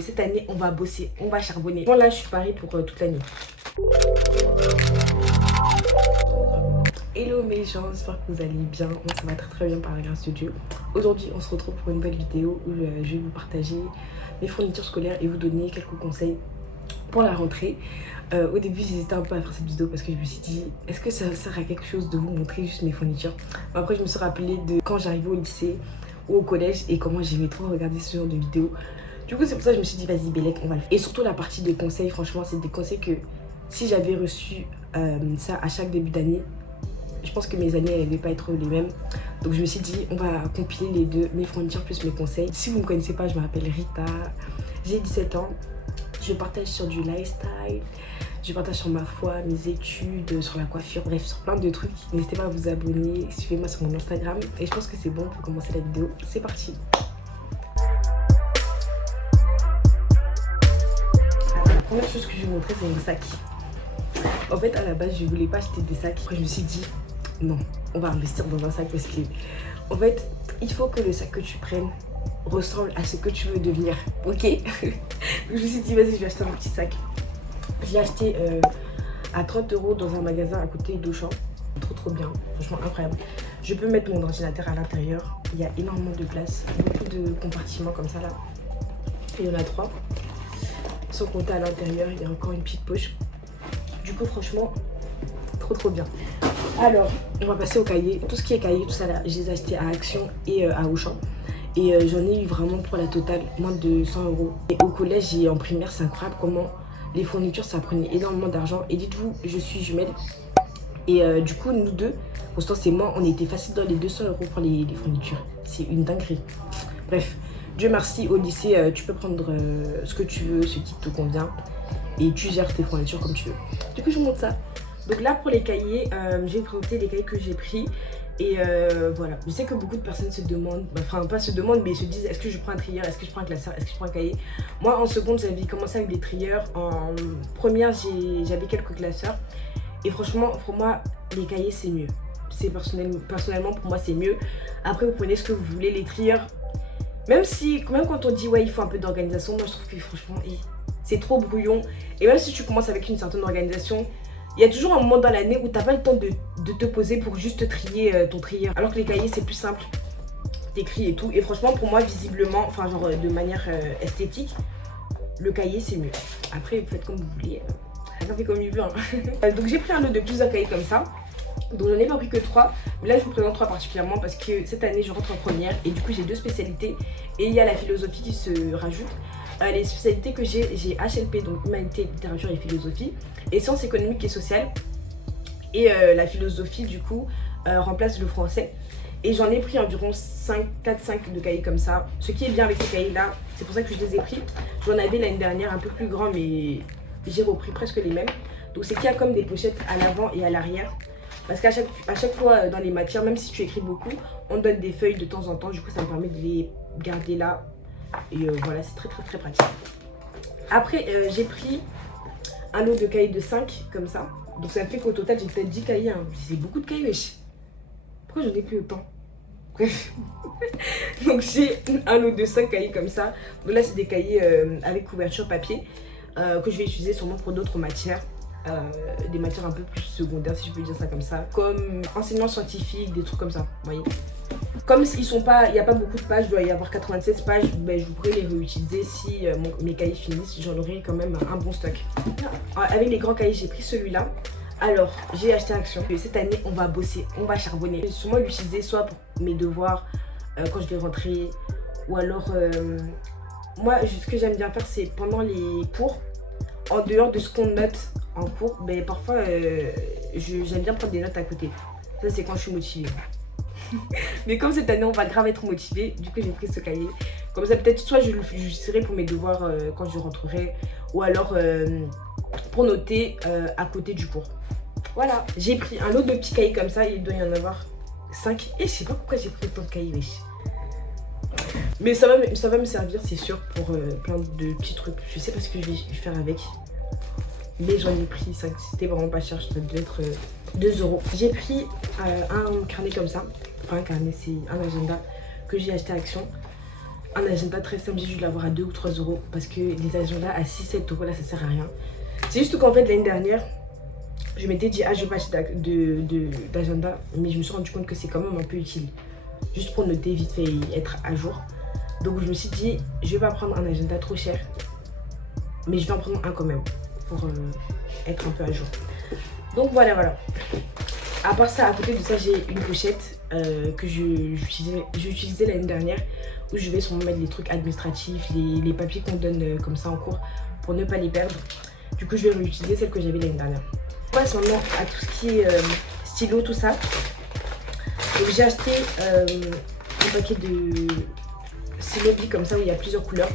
Cette année, on va bosser, on va charbonner. Bon, là, je suis parée pour toute l'année. Hello mes gens, j'espère que vous allez bien. Moi, ça va très bien par la grâce de Dieu. Aujourd'hui, on se retrouve pour une nouvelle vidéo où je vais vous partager mes fournitures scolaires et vous donner quelques conseils pour la rentrée. Au début, j'hésitais un peu à faire cette vidéo parce que je me suis dit, est-ce que ça sert à quelque chose de vous montrer juste mes fournitures? Après, je me suis rappelée de quand j'arrivais au lycée ou au collège et comment j'aimais trop regarder ce genre de vidéos. Du coup, c'est pour ça que je me suis dit, vas-y, Bélec, on va le faire. Et surtout, la partie de conseils, franchement, c'est des conseils que si j'avais reçu ça à chaque début d'année, je pense que mes années n'allaient pas être les mêmes. Donc, je me suis dit, on va compiler les deux, mes fournitures plus mes conseils. Si vous ne me connaissez pas, je m'appelle Rita, j'ai 17 ans. Je partage sur du lifestyle, je partage sur ma foi, mes études, sur la coiffure, bref, sur plein de trucs. N'hésitez pas à vous abonner, suivez-moi sur mon Instagram. Et je pense que c'est bon pour commencer la vidéo. C'est parti! La première chose que je vais vous montrer, c'est mon sac. En fait, à la base, je voulais pas acheter des sacs. Après, je me suis dit, non, on va investir dans un sac parce que, en fait, il faut que le sac que tu prennes ressemble à ce que tu veux devenir, ok? Je me suis dit, vas-y, je vais acheter un petit sac. Je l'ai acheté à 30 € dans un magasin à côté d'Auchan. Trop bien, franchement incroyable. Je peux mettre mon ordinateur à l'intérieur. Il y a énormément de place, beaucoup de compartiments comme ça là. Et il y en a 3. Sans compter à l'intérieur, il y a encore une petite poche. Du coup, franchement, trop bien. Alors, on va passer au cahier. Tout ce qui est cahier, tout ça là, je les ai achetés à Action et à Auchan. Et j'en ai eu vraiment pour la totale, moins de 100 €. Et au collège et en primaire, c'est incroyable comment les fournitures, ça prenait énormément d'argent. Et dites-vous, je suis jumelle. Et du coup, nous deux, Constance et moi, on était facile dans les 200 € pour les fournitures. C'est une dinguerie. Bref. Dieu merci, au lycée, tu peux prendre ce que tu veux, ce qui te convient. Et tu gères tes fournitures comme tu veux. Du coup, je vous montre ça. Donc là, pour les cahiers, je vais vous présenter les cahiers que j'ai pris. Et voilà, je sais que beaucoup de personnes se demandent, enfin pas se demandent, mais se disent, est-ce que je prends un trieur, est-ce que je prends un classeur, est-ce que je prends un cahier? Moi, en seconde, j'avais commencé avec des trieurs. En première, j'avais quelques classeurs. Et franchement, pour moi, les cahiers, c'est mieux. C'est personnellement, pour moi, c'est mieux. Après, vous prenez ce que vous voulez. Les trieurs, même quand on dit ouais il faut un peu d'organisation, moi je trouve que franchement c'est trop brouillon. Et même si tu commences avec une certaine organisation, il y a toujours un moment dans l'année où t'as pas le temps de te poser pour juste trier ton trieur. Alors que les cahiers c'est plus simple, t'écris et tout. Et franchement pour moi visiblement, enfin genre de manière esthétique, le cahier c'est mieux. Après vous faites comme vous voulez, chacun fait comme il veut hein. Donc j'ai pris un lot de plusieurs cahiers comme ça. Donc j'en ai pas pris que 3, mais là je vous présente 3 particulièrement parce que cette année je rentre en première et du coup j'ai 2 spécialités et il y a la philosophie qui se rajoute. Les spécialités que j'ai HLP, donc humanité, littérature et philosophie, et sciences économiques et sociales. Et la philosophie du coup remplace le français. Et j'en ai pris environ 4-5 de cahiers comme ça. Ce qui est bien avec ces cahiers là, c'est pour ça que je les ai pris. J'en avais l'année dernière un peu plus grand mais j'ai repris presque les mêmes. Donc c'est qu'il y a comme des pochettes à l'avant et à l'arrière. Parce qu'à chaque fois dans les matières, même si tu écris beaucoup, on donne des feuilles de temps en temps. Du coup, ça me permet de les garder là. Et voilà, c'est très pratique. Après, j'ai pris un lot de cahiers de 5 comme ça. Donc ça fait qu'au total, j'ai peut-être 10 cahiers. Hein. C'est beaucoup de cahiers, wesh. Pourquoi j'en ai plus autant? Bref. Donc j'ai un lot de 5 cahiers comme ça. Donc là, c'est des cahiers avec couverture papier que je vais utiliser sûrement pour d'autres matières. Des matières un peu plus secondaires si je peux dire ça comme ça, comme enseignement scientifique, des trucs comme ça, vous voyez. Comme il n'y a pas beaucoup de pages, il doit y avoir 96 pages, ben, je pourrais les réutiliser si mes cahiers finissent, j'en aurai quand même un bon stock. Avec les grands cahiers, j'ai pris celui-là. Alors, j'ai acheté Action. Cette année, on va bosser, on va charbonner. Je vais sûrement l'utiliser soit pour mes devoirs, quand je vais rentrer, ou alors, moi, ce que j'aime bien faire, c'est pendant les cours, en dehors de ce qu'on note en cours, ben parfois j'aime bien prendre des notes à côté. Ça c'est quand je suis motivée. Mais comme cette année on va grave être motivé, du coup j'ai pris ce cahier. Comme ça peut-être soit je l'utiliserai pour mes devoirs quand je rentrerai, ou alors pour noter à côté du cours. Voilà, j'ai pris un lot de petits cahiers comme ça, il doit y en avoir 5. Et je sais pas pourquoi j'ai pris autant de cahiers, wesh. Mais ça va me servir, c'est sûr, pour plein de petits trucs. Je sais pas ce que je vais faire avec. Mais j'en ai pris 5, c'était vraiment pas cher, ça devait être 2 €. J'ai pris un carnet comme ça. Enfin un carnet, c'est un agenda que j'ai acheté à Action. un agenda très simple, j'ai dû l'avoir à 2 ou 3 euros parce que les agendas à 6-7 euros là ça sert à rien. C'est juste qu'en fait l'année dernière, je m'étais dit ah je vais pas acheter d'agenda, mais je me suis rendu compte que c'est quand même un peu utile. Juste pour noter vite fait et être à jour. Donc je me suis dit je vais pas prendre un agenda trop cher, mais je vais en prendre un quand même pour être un peu à jour. Donc voilà. À part ça, à côté de ça, j'ai une pochette que j'utilisais l'année dernière où je vais sûrement mettre les trucs administratifs, les papiers qu'on donne comme ça en cours pour ne pas les perdre. Du coup, je vais réutiliser celle que j'avais l'année dernière. On passe maintenant à tout ce qui est stylo, tout ça. Donc j'ai acheté un paquet de stylos Bic comme ça où il y a plusieurs couleurs.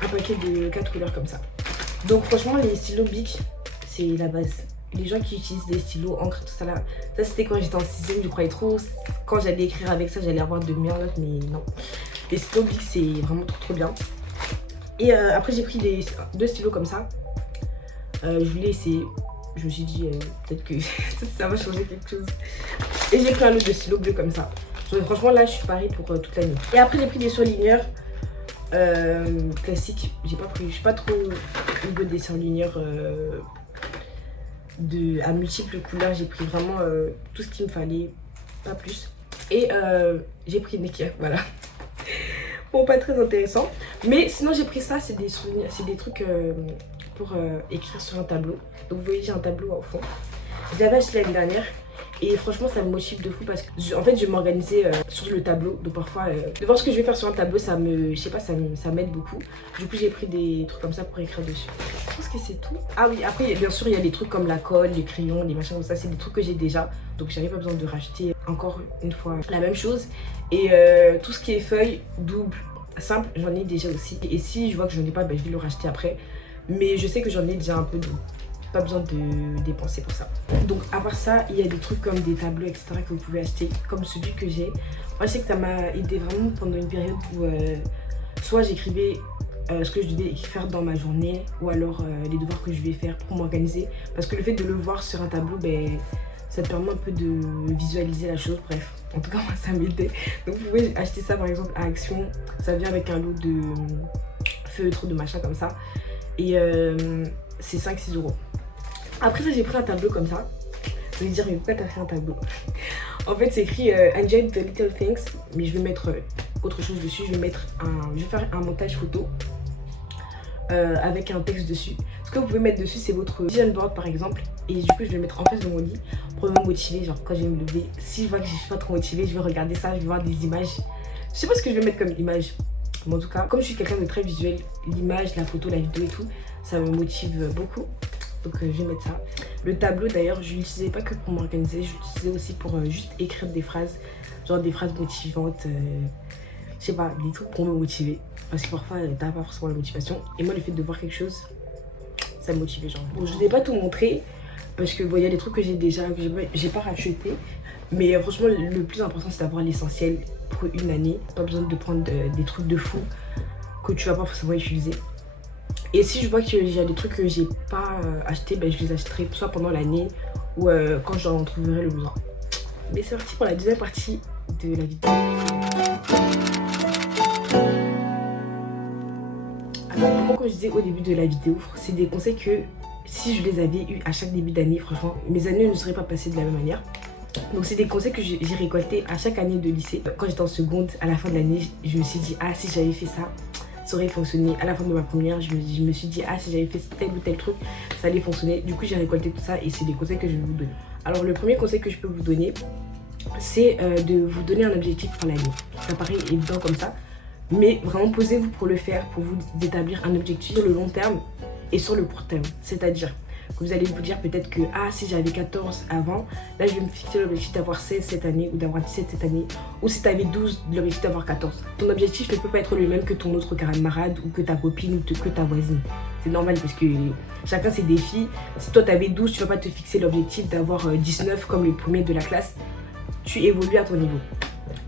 Un paquet de 4 couleurs comme ça. Donc franchement, les stylos Bic, c'est la base. Les gens qui utilisent des stylos, encre, tout ça là, ça c'était quand j'étais en 6ème, je croyais trop. Quand j'allais écrire avec ça, j'allais avoir de meilleures notes, mais non. Les stylos Bic, c'est vraiment trop bien. Et après, j'ai pris 2 stylos comme ça. Je voulais essayer. Je me suis dit, peut-être que ça va changer quelque chose. Et j'ai pris un lot de stylos bleus comme ça. Donc, franchement, là, je suis parée pour toute l'année. Et après, j'ai pris des surligneurs classiques. Je suis pas trop une bonne des surligneurs à multiples couleurs. J'ai pris vraiment tout ce qu'il me fallait, pas plus. Et j'ai pris Nekia, voilà. Bon, pas très intéressant. Mais sinon, j'ai pris ça, c'est des trucs pour écrire sur un tableau. Donc vous voyez, j'ai un tableau au fond. Je l'avais acheté l'année dernière. Et franchement, ça me motive de fou parce que en fait, je vais m'organiser sur le tableau. Donc parfois, de voir ce que je vais faire sur un tableau, ça m'aide beaucoup. Du coup, j'ai pris des trucs comme ça pour écrire dessus. Je pense que c'est tout. Ah oui, après, bien sûr, il y a des trucs comme la colle, les crayons, les machins comme ça. C'est des trucs que j'ai déjà. Donc j'avais pas besoin de racheter encore une fois la même chose. Et tout ce qui est feuilles, double, simple, j'en ai déjà aussi. Et si je vois que j'en ai pas, ben, je vais le racheter après. Mais je sais que j'en ai déjà un peu, donc pas besoin de dépenser pour ça. Donc à part ça, il y a des trucs comme des tableaux, etc. que vous pouvez acheter, comme celui que j'ai. Moi je sais que ça m'a aidé vraiment pendant une période où soit j'écrivais ce que je devais faire dans ma journée, ou alors les devoirs que je vais faire pour m'organiser. Parce que le fait de le voir sur un tableau, ben, ça te permet un peu de visualiser la chose, bref. En tout cas, moi ça m'aidait. Donc vous pouvez acheter ça par exemple à Action. Ça vient avec un lot de feutres, de machin comme ça. Et c'est 5-6 euros. Après ça, j'ai pris un tableau comme ça. Vous allez dire, mais pourquoi t'as fait un tableau? En fait, c'est écrit Enjoy the little things. Mais je vais mettre autre chose dessus. Je vais faire un montage photo avec un texte dessus. Ce que vous pouvez mettre dessus, c'est votre vision board par exemple. Et du coup, je vais le mettre en face de mon lit pour me motiver. Genre, quand je vais me lever, si je vois que je suis pas trop motivée, je vais regarder ça, je vais voir des images. Je sais pas ce que je vais mettre comme image. Mais en tout cas, comme je suis quelqu'un de très visuel, l'image, la photo, la vidéo et tout, ça me motive beaucoup. Donc je vais mettre ça. Le tableau d'ailleurs, je l'utilisais pas que pour m'organiser, je l'utilisais aussi pour juste écrire des phrases. Genre des phrases motivantes, je sais pas, des trucs pour me motiver. Parce que parfois t'as pas forcément la motivation. Et moi le fait de voir quelque chose, ça me motivait genre. Bon, je vous ai pas tout montré. Parce que bon, il y a des trucs que j'ai déjà, que j'ai pas racheté. Mais franchement, le plus important c'est d'avoir l'essentiel pour une année. Pas besoin de prendre des trucs de fou que tu vas pas forcément utiliser. Et si je vois qu'il y a des trucs que j'ai pas acheté, ben je les achèterai soit pendant l'année ou quand j'en trouverai le besoin. Mais c'est parti pour la deuxième partie de la vidéo. Alors, comme je disais au début de la vidéo, c'est des conseils que si je les avais eus à chaque début d'année, franchement, mes années ne seraient pas passées de la même manière. Donc c'est des conseils que j'ai récoltés à chaque année de lycée. Quand j'étais en seconde, à la fin de l'année, je me suis dit, ah si j'avais fait ça, ça aurait fonctionné. À la fin de ma première, je me suis dit, ah si j'avais fait tel ou tel truc, ça allait fonctionner. Du coup j'ai récolté tout ça et c'est des conseils que je vais vous donner. Alors le premier conseil que je peux vous donner, c'est de vous donner un objectif pour l'année. Ça paraît évident comme ça, mais vraiment posez-vous pour le faire, pour vous établir un objectif sur le long terme et sur le court terme. C'est-à-dire que vous allez vous dire peut-être que ah si j'avais 14 avant, là je vais me fixer l'objectif d'avoir 16 cette année ou d'avoir 17 cette année. Ou si tu avais 12, l'objectif d'avoir 14. Ton objectif ne peut pas être le même que ton autre camarade ou que ta copine ou que ta voisine. C'est normal parce que chacun ses défis. Si toi tu avais 12, tu ne vas pas te fixer l'objectif d'avoir 19 comme le premier de la classe. Tu évolues à ton niveau.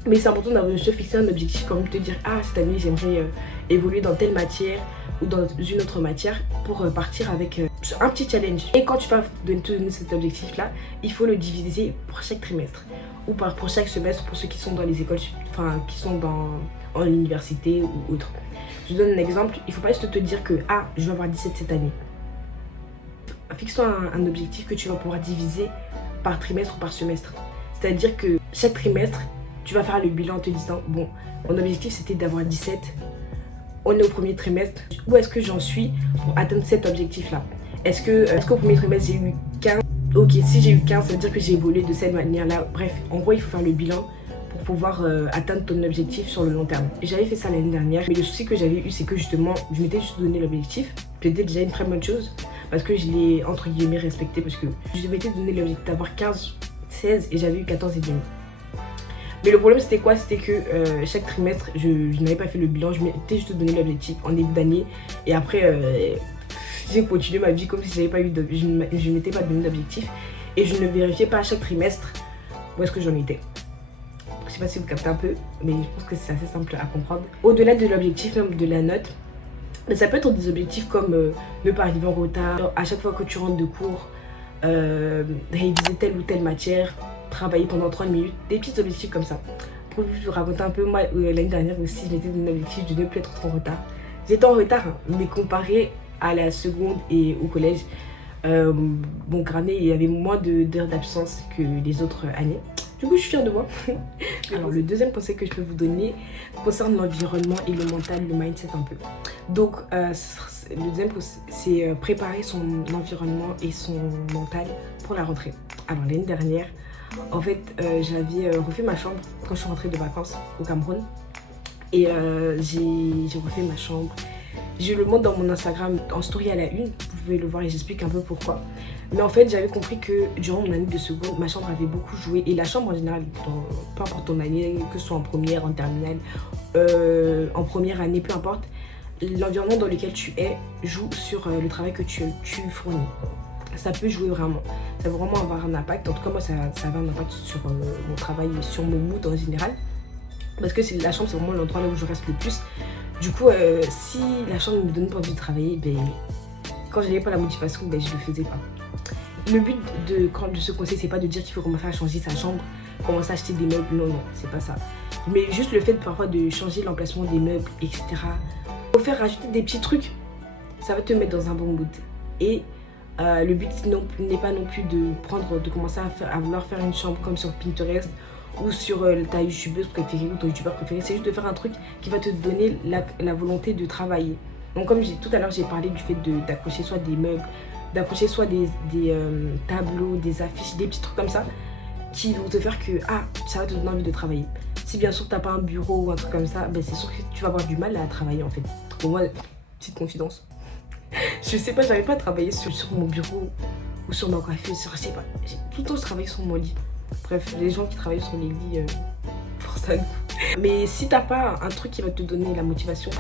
Mais c'est important de se fixer un objectif, comme te dire ah cette année j'aimerais évoluer dans telle matière ou dans une autre matière pour partir avec un petit challenge. Et quand tu vas te donner cet objectif-là, il faut le diviser pour chaque trimestre ou pour chaque semestre pour ceux qui sont dans les écoles, enfin qui sont en université ou autre. Je donne un exemple, il ne faut pas juste te dire que je vais avoir 17 cette année. Fixe-toi un objectif que tu vas pouvoir diviser par trimestre ou par semestre. C'est-à-dire que chaque trimestre, tu vas faire le bilan en te disant, bon, mon objectif c'était d'avoir 17. On est au premier trimestre. Où est-ce que j'en suis pour atteindre cet objectif-là? Est-ce qu'au premier trimestre, j'ai eu 15? Ok, si j'ai eu 15, ça veut dire que j'ai évolué de cette manière-là. Bref, en gros, il faut faire le bilan pour pouvoir atteindre ton objectif sur le long terme. J'avais fait ça l'année dernière, mais le souci que j'avais eu, c'est que justement, je m'étais juste donné l'objectif. C'était déjà une très bonne chose parce que je l'ai entre guillemets respecté parce que je m'étais donné l'objectif d'avoir 15, 16 et j'avais eu 14 et demi. Mais le problème c'était quoi? C'était que chaque trimestre je n'avais pas fait le bilan, je m'étais juste donné l'objectif en début d'année et après j'ai continué ma vie comme si j'avais pas eu je ne m'étais pas donné d'objectif et je ne vérifiais pas à chaque trimestre où est-ce que j'en étais. Je sais pas si vous captez un peu, mais je pense que c'est assez simple à comprendre. Au-delà de l'objectif, même de la note, ça peut être des objectifs comme ne pas arriver en retard, à chaque fois que tu rentres de cours, réviser telle ou telle matière, travailler pendant 30 minutes, des petits objectifs comme ça. Pour vous raconter un peu, moi l'année dernière aussi, je m'étais donné l'objectif de ne plus être trop en retard. J'étais en retard, hein, mais comparé à la seconde et au collège, mon année, il y avait moins d'heures d'absence que les autres années. Du coup, je suis fière de moi. Alors, le deuxième conseil que je peux vous donner concerne l'environnement et le mental, le mindset un peu. Donc, le deuxième conseil, c'est préparer son environnement et son mental pour la rentrée. Alors, l'année dernière, en fait, j'avais refait ma chambre quand je suis rentrée de vacances au Cameroun. Et j'ai refait ma chambre. Je le montre dans mon Instagram en story à la une, vous pouvez le voir et j'explique un peu pourquoi. Mais en fait, j'avais compris que durant mon année de seconde, ma chambre avait beaucoup joué. Et la chambre en général, peu importe ton année, que ce soit en première, en terminale, en première année, peu importe, l'environnement dans lequel tu es joue sur le travail que tu fournis. Ça peut jouer vraiment. Ça va vraiment avoir un impact. En tout cas, moi, ça avait un impact sur mon travail et sur mon mood en général. Parce que la chambre, c'est vraiment l'endroit là où je reste le plus. Du coup, si la chambre ne me donne pas envie de travailler, quand je n'avais pas la motivation, je ne le faisais pas. Le but de ce conseil, c'est pas de dire qu'il faut commencer à changer sa chambre, commencer à acheter des meubles, non, c'est pas ça. Mais juste le fait parfois de changer l'emplacement des meubles, etc. Faut faire rajouter des petits trucs, ça va te mettre dans un bon mood. Et le but n'est pas non plus de commencer à vouloir faire une chambre comme sur Pinterest ou sur ta youtubeuse préférée ou ton youtubeur préféré. C'est juste de faire un truc qui va te donner la volonté de travailler. Donc comme tout à l'heure j'ai parlé du fait d'accrocher soit des meubles, d'accrocher soit des tableaux, des affiches, des petits trucs comme ça qui vont te faire que ça va te donner envie de travailler. Si bien sûr tu n'as pas un bureau ou un truc comme ça, c'est sûr que tu vas avoir du mal à travailler en fait. Pour moi, petite confidence, je sais pas, j'arrive pas à travailler sur mon bureau ou sur ma coiffeuse, je sais pas. Tout le temps je travaille sur mon lit. Bref, les gens qui travaillent sur les lits, pour ça. Mais si t'as pas un truc qui va te donner la motivation,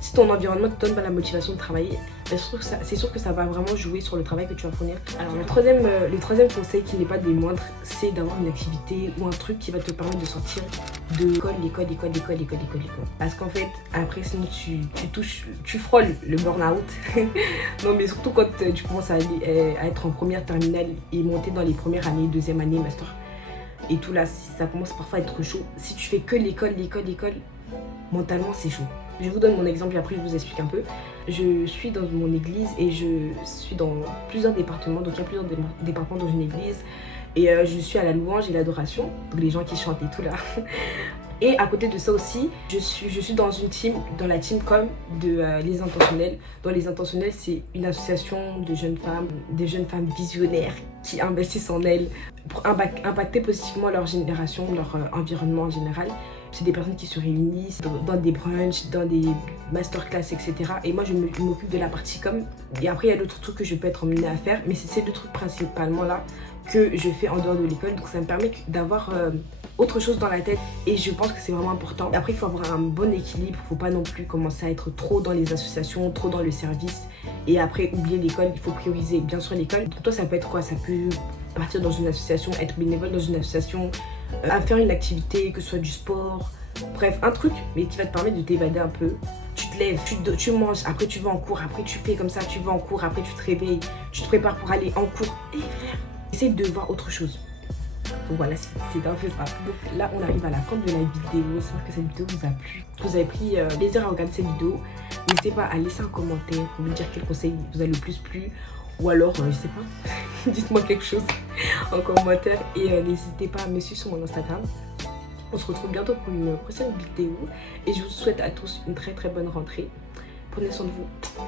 si ton environnement te donne pas la motivation de travailler, c'est sûr que ça va vraiment jouer sur le travail que tu vas fournir. Alors le troisième conseil qui n'est pas des moindres, c'est d'avoir une activité ou un truc qui va te permettre de sortir de l'école. Parce qu'en fait, après sinon tu frôles le burn-out. Non mais surtout quand tu commences à être en première terminale et monter dans les premières années, deuxième année, master. Et tout là, ça commence parfois à être chaud. Si tu fais que l'école, mentalement c'est chaud. Je vous donne mon exemple et après je vous explique un peu. Je suis dans mon église et je suis dans plusieurs départements. Donc il y a plusieurs départements dans une église. Et je suis à la louange et l'adoration. Donc les gens qui chantent et tout là. Et à côté de ça aussi, je suis dans une team, dans la team com de Les Intentionnels. Dans Les Intentionnels, c'est une association de jeunes femmes, des jeunes femmes visionnaires qui investissent en elles pour impacter positivement leur génération, leur environnement en général. C'est des personnes qui se réunissent dans des brunchs, dans des masterclass, etc. Et moi, je m'occupe de la partie com. Et après, il y a d'autres trucs que je peux être emmenée à faire. Mais c'est ces deux trucs principalement là que je fais en dehors de l'école. Donc ça me permet d'avoir autre chose dans la tête et je pense que c'est vraiment important. Après, il faut avoir un bon équilibre. Il ne faut pas non plus commencer à être trop dans les associations, trop dans le service et après oublier l'école. Il faut prioriser bien sûr l'école. Pour toi, ça peut être quoi? Ça peut partir dans une association, être bénévole dans une association, à faire une activité, que ce soit du sport, Bref, un truc, mais qui va te permettre de t'évader un peu. Tu te lèves, tu manges, après tu vas en cours, après tu fais comme ça, tu vas en cours, après tu te réveilles, tu te prépares pour aller en cours. Et frère, essaye de voir autre chose. Donc voilà, c'est un peu ça. Donc là, on arrive à la fin de la vidéo. J'espère que cette vidéo vous a plu. Que vous avez pris plaisir à regarder cette vidéo. N'hésitez pas à laisser un commentaire pour me dire quel conseil vous a le plus plu. Ou alors, je sais pas, dites-moi quelque chose en commentaire. Et n'hésitez pas à me suivre sur mon Instagram. On se retrouve bientôt pour une prochaine vidéo. Et je vous souhaite à tous une très très bonne rentrée. Prenez soin de vous.